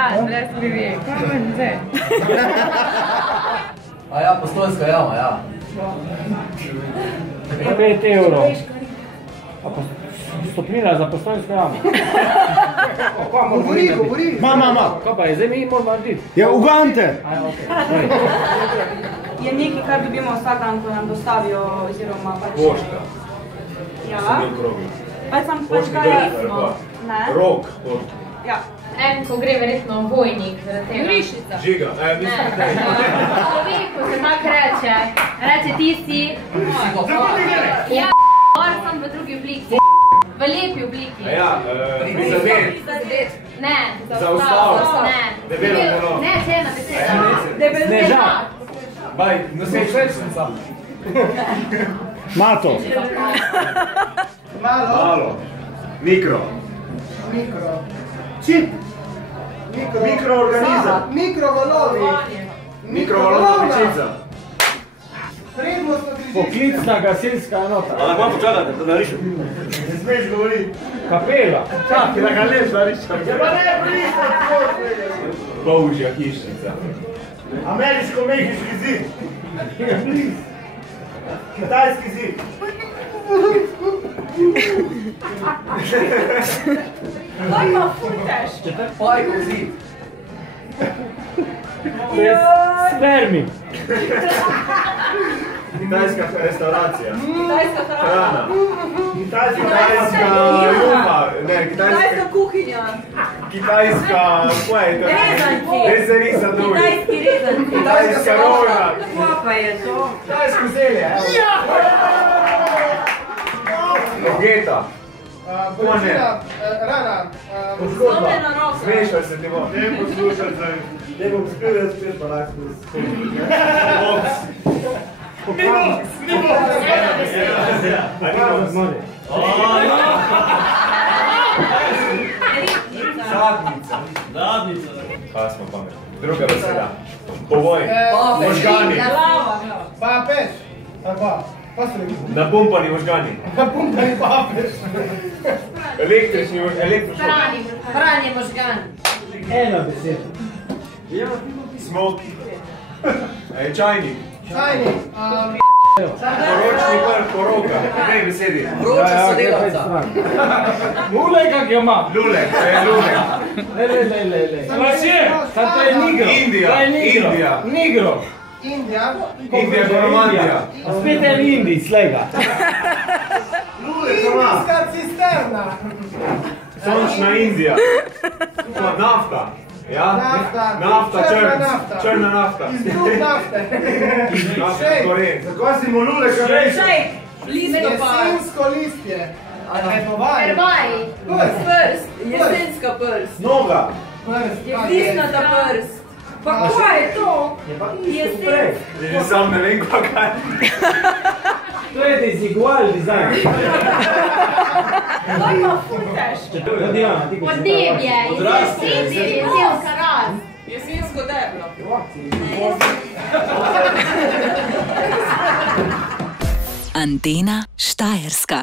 Ja, brez privi. Kaj meni zdaj? A ja, Postojnska jama, ja. 5 evrov. Stopnina za Postojnsko jamo. Govori. Ma. Kaj pa je, zdaj mi moramo narediti? Ja, ugante. Je nekaj, kar dobimo vsak dan, ko nam dostavijo, oziroma pač... Pošta. Ja. Sem bil krogli. Pač sem pač kaj jasno. Rok, pošta. Ja. Ko gre verjetno vojnik zaradi tega. Jurišnica. Žiga, mislim, da je. Človeku se tak reče. Reče ti si... Ja, sem v drugi obliki. V lepi obliki. Ja, prizadeti. Ne. Zaustav. Ne. Debelo telo. Ne, cena beseda. Snežak. Baj, noseč več sem sam. Mato. Malo. Mikro. Čip. Mikroorganizem. Mikrovalovi. Mikrovalovna pečica. Poklicna gasilska enota. A lahko počakate, da narišem? Ne smeš govoriti. Kapela. Čakaj, da ga leš narišem. Ja pa ne, prišem. Polžja hišnica. Ameriško-mehiški zid. Kitajski zid. Kaj pa ful težko? Pajkov zid. Spermi. Kitajska restauracija. Kitajska hrana. Kitajska juha. Ne, Kitajska kuhinja. Kitajska, kaj je to? Rezanci. Rezerica drugi. Kitajski rezanci. Kitajska roža. Kaj pa je to? Kitajsko zelje, evo. Geta. Rana. Slomljena roka. Smešaj se ti bo. Ne poslušaj se. Ne bom spil, jaz spet pa lahko boks. Ni boks. Zadnica. Kaj smo pametni? Druga beseda. Povoj. Možgani. Papež. Napumpani možgani. Napumpani papež. Električni šok. Pranje možgan. Ena beseda. Smok. Čajnik. Čajnik. Poročni vrh, poroka. Dve besedi. Vroča sodelavca. Lulej, kak jo ima. Lulek, to je lulek. Le. Lasje, sad to je nigro. Indija. Nigro. Indija. Indija, Goromandija. A spet en Indij, slega. Indijska cisterna. Sončna Indija. Nafta. Ja? Nafta, črna nafta. Izduh nafte. Nafta, koren. Zakaj si mu lulek? Šejk. Listopad. Jesensko listje. Herbaj. Prst. Jesenska prst. Noga. Vtisnata prst. Pa kaj je to? Jesen. Že sam ne vem, kaj. To je desigual dizajn. Kaj pa ful težko? Podnebje. Jesenska rast. Jesensko deblo. Antena Štajerska.